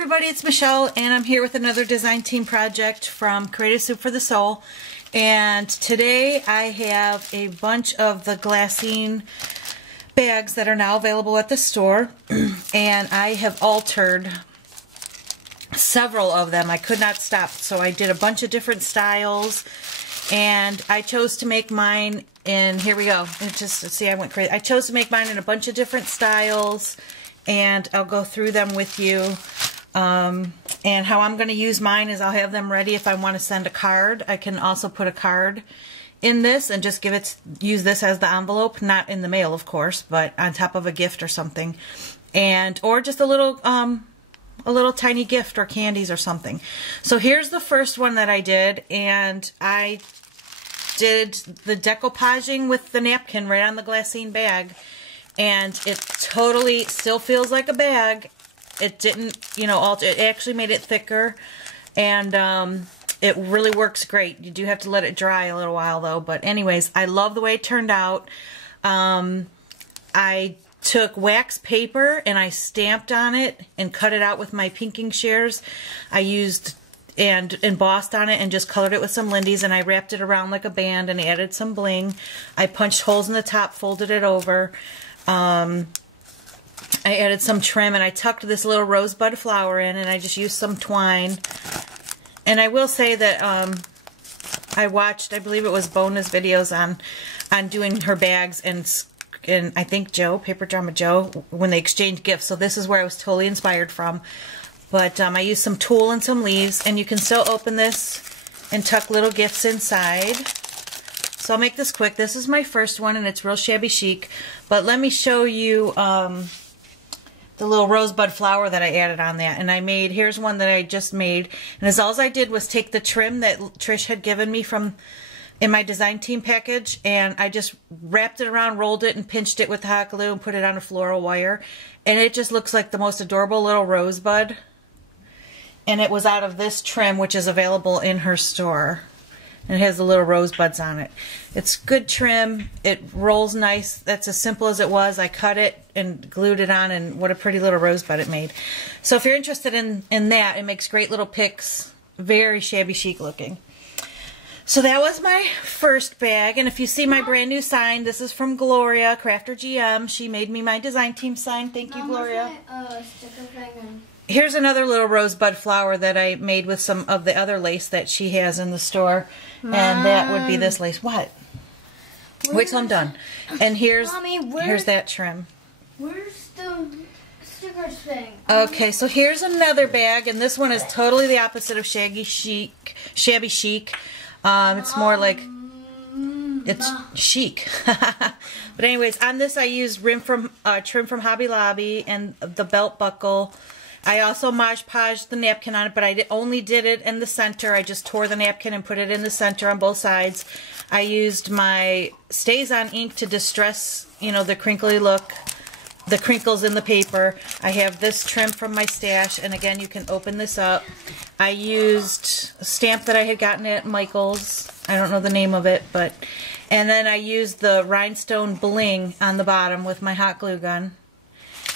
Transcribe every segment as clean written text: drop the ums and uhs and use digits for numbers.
everybody, it's Michelle and I'm here with another design team project from Creative Soup for the Soul. And today I have a bunch of the glassine bags that are now available at the store. And I have altered several of them. I could not stop, so I did a bunch of different styles. And I chose to make mine in, here we go. See, I went crazy. I chose to make mine in a bunch of different styles. And I'll go through them with you. And how I'm going to use mine is I'll have them ready if I want to send a card. I can also put a card in this and just use this as the envelope, not in the mail of course, but on top of a gift or something. Or just a little tiny gift or candies or something. So here's the first one that I did, and I did the decoupaging with the napkin right on the glassine bag. And it totally still feels like a bag. It didn't, alter. It actually made it thicker, and it really works great. You do have to let it dry a little while though. But anyways, I love the way it turned out. I took wax paper and I stamped on it and cut it out with my pinking shears. I used and embossed on it and just colored it with some Lindy's, and I wrapped it around like a band and added some bling. I punched holes in the top, folded it over. I added some trim, and I tucked this little rosebud flower in, and I just used some twine. And I will say that I watched, I believe it was Bona's videos on doing her bags, and I think Joe, Paper Drama Joe, when they exchanged gifts. So this is where I was totally inspired from. But I used some tulle and some leaves, and you can still open this and tuck little gifts inside. So I'll make this quick. This is my first one, and it's real shabby chic. But let me show you the little rosebud flower that I added on that. And here's one that I just made. And all I did was take the trim that Trish had given me in my design team package, and I just wrapped it around, rolled it, and pinched it with hot glue and put it on a floral wire. And it just looks like the most adorable little rosebud. And it was out of this trim, which is available in her store. And it has the little rosebuds on it. It's good trim. It rolls nice. That's as simple as it was. I cut it and glued it on, and what a pretty little rosebud it made. So if you're interested in that, it makes great little picks. Very shabby chic looking. So that was my first bag. And if you see my brand new sign, this is from Gloria, Crafter GM. She made me my design team sign. Thank you, Gloria. Here's another little rosebud flower that I made with some of the other lace that she has in the store. Mom. And that would be this lace. What? Wait till I'm done. And here's that trim. Where's the stickers thing? Okay, so here's another bag, and this one is totally the opposite of shabby chic. It's more like it's chic. But anyways, on this I used trim from Hobby Lobby and the belt buckle. I also Mod Podged the napkin on it, but I only did it in the center. I just tore the napkin and put it in the center on both sides. I used my Stays On ink to distress, the crinkly look, the crinkles in the paper. I have this trim from my stash, and again, you can open this up. I used a stamp that I had gotten at Michael's. I don't know the name of it, and then I used the rhinestone bling on the bottom with my hot glue gun.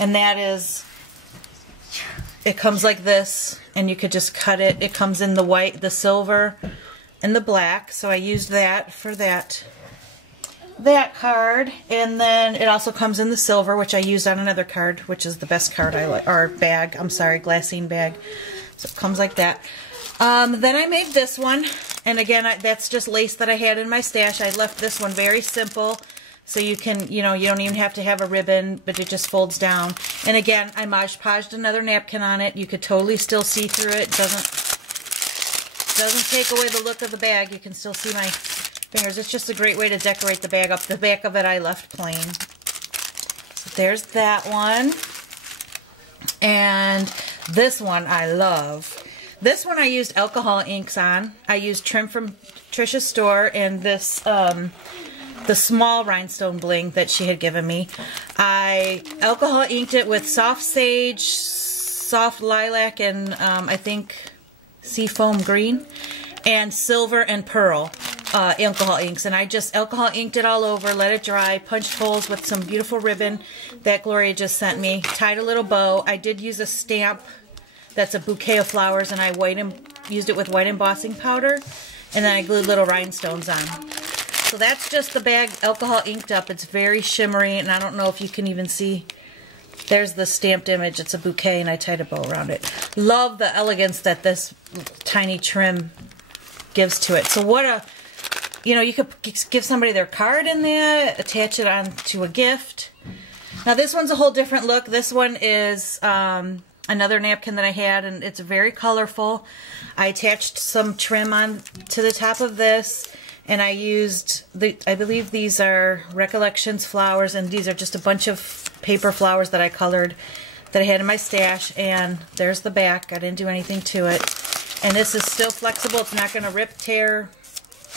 And it comes like this, and you could just cut it. It comes in the white, the silver, and the black. So I used that for that card. And then it also comes in the silver, which I used on another card, which is the best card I like, or bag, I'm sorry, glassine bag. So it comes like that. Then I made this one, and again, that's just lace that I had in my stash. I left this one very simple. So you can, you don't even have to have a ribbon, but it just folds down. And again, I Mod Podged another napkin on it. You could totally still see through it. Doesn't take away the look of the bag. You can still see my fingers. It's just a great way to decorate the bag up. The back of it I left plain. So there's that one. And this one I love. This one I used alcohol inks on. I used trim from Trisha's store and this the small rhinestone bling that she had given me. I alcohol inked it with soft sage, soft lilac, and I think seafoam green, and silver and pearl alcohol inks. And I just alcohol inked it all over, let it dry, punched holes with some beautiful ribbon that Gloria just sent me, tied a little bow. I did use a stamp that's a bouquet of flowers, and I used it with white embossing powder, and then I glued little rhinestones on. So that's just the bag alcohol inked up. It's very shimmery, and I don't know if you can even see. There's the stamped image. It's a bouquet, and I tied a bow around it. Love the elegance that this tiny trim gives to it. So what a, you know, you could give somebody their card in there, attach it on to a gift. Now this one's a whole different look. This one is another napkin that I had, and it's very colorful. I attached some trim on to the top of this, and I used, I believe these are Recollections flowers, and these are just a bunch of paper flowers that I colored that I had in my stash, and there's the back. I didn't do anything to it. And this is still flexible. It's not going to rip, tear,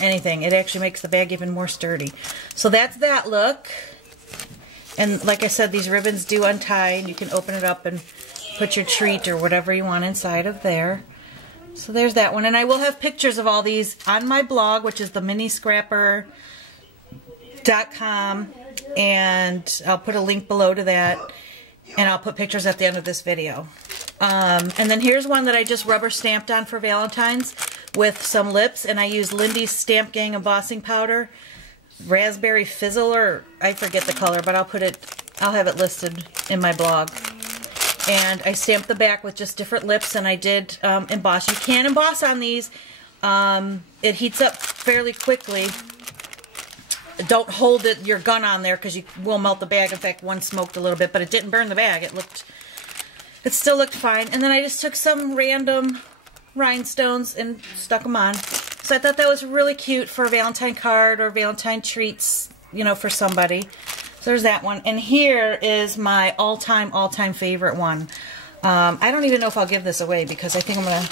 anything. It actually makes the bag even more sturdy. So that's that look. And like I said, these ribbons do untie, and you can open it up and put your treat or whatever you want inside of there. So there's that one, and I will have pictures of all these on my blog, which is the miniscrapper.com, and I'll put a link below to that, and I'll put pictures at the end of this video. And then here's one that I just rubber stamped on for Valentine's with some lips, and I used Lindy's Stamp Gang embossing powder, Raspberry Fizzle, or I forget the color, but I'll have it listed in my blog. And I stamped the back with just different lips, and I did emboss. You can emboss on these. It heats up fairly quickly. Don't hold your gun on there because you will melt the bag. In fact, one smoked a little bit, but it didn't burn the bag. It still looked fine. And then I just took some random rhinestones and stuck them on. So I thought that was really cute for a Valentine card or Valentine treats, you know, for somebody. So there's that one. And here is my all-time favorite one. I don't even know if I'll give this away because I think I'm going to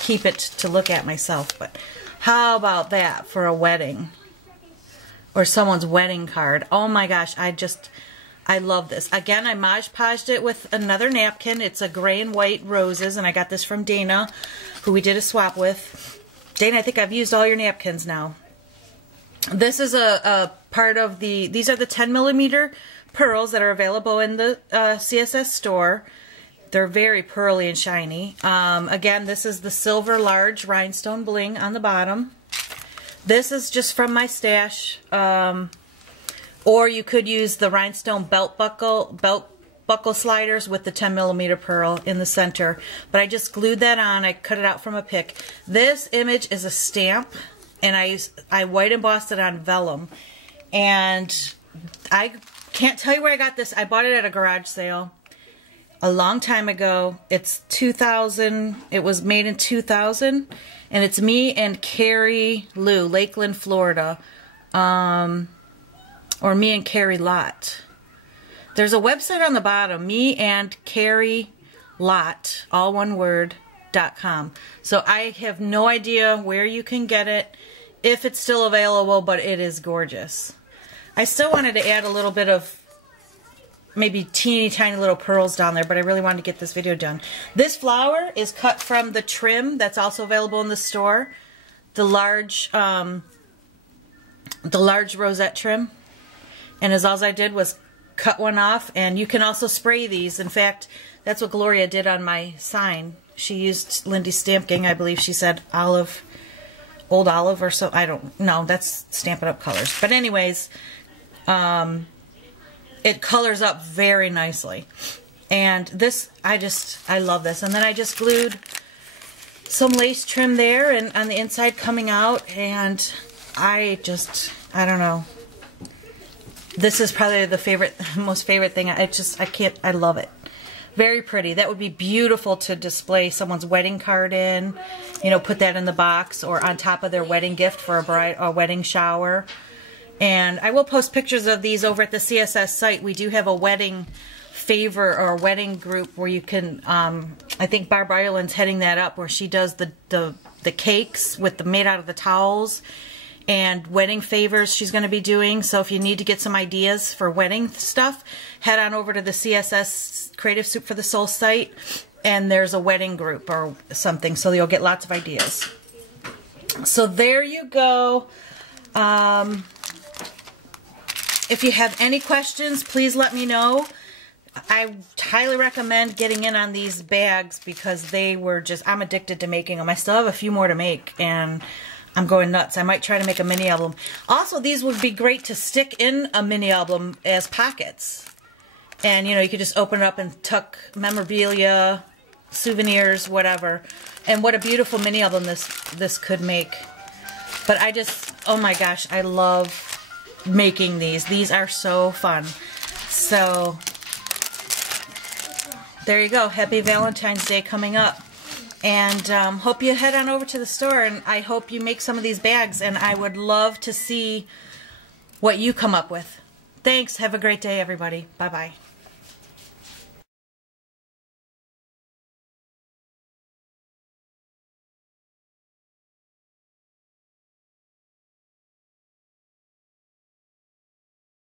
keep it to look at myself. But how about that for a wedding? Or someone's wedding card. Oh my gosh, I love this. Again, I Mod Podged it with another napkin. It's a gray and white roses, and I got this from Dana, who we did a swap with. Dana, I think I've used all your napkins now. This is a part of these are the 10mm pearls that are available in the CSS store. They're very pearly and shiny. Again, this is the silver large rhinestone bling on the bottom. This is just from my stash. Or you could use the rhinestone belt buckle sliders with the 10mm pearl in the center. But I just glued that on. I cut it out from a pick. This image is a stamp, and I white embossed it on vellum. And I can't tell you where I got this. I bought it at a garage sale a long time ago. It's 2000. It was made in 2000. And it's me and Carrie Lou, Lakeland, Florida. Or me and Carrie Lott. There's a website on the bottom, me and Carrie Lott, all one word, .com. So I have no idea where you can get it, if it's still available, but it is gorgeous. I still wanted to add a little bit of maybe teeny tiny little pearls down there, but I really wanted to get this video done. This flower is cut from the trim that's also available in the store, the large rosette trim. And all I did was cut one off, and you can also spray these. In fact, that's what Gloria did on my sign. She used Lindy's Stamp Gang, I believe she said olive, old olive or so. I don't know. That's Stampin' Up! Colors. But anyways, it colors up very nicely. And this, I love this. And then I just glued some lace trim there and on the inside coming out, and I don't know. This is probably the most favorite thing. I love it. Very pretty. That would be beautiful to display someone's wedding card in. You know, put that in the box or on top of their wedding gift for a wedding shower. And I will post pictures of these over at the CSS site. We do have a wedding favor or a wedding group where you can, I think Barb Ireland's heading that up, where she does the cakes made out of the towels. And wedding favors she's going to be doing. So if you need to get some ideas for wedding stuff, head on over to the CSS Creative Soup for the Soul site, and there's a wedding group or something, so you'll get lots of ideas. So there you go. If you have any questions, please let me know. I highly recommend getting in on these bags because they were just, I'm addicted to making them. I still have a few more to make and I'm going nuts. I might try to make a mini album. Also, these would be great to stick in a mini album as pockets. And, you know, you could just open it up and tuck memorabilia, souvenirs, whatever. And what a beautiful mini album this could make. But I just, oh my gosh, I love making these. These are so fun. So there you go. Happy Valentine's Day coming up. And hope you head on over to the store, and I hope you make some of these bags, and I would love to see what you come up with. Thanks. Have a great day, everybody. Bye-bye.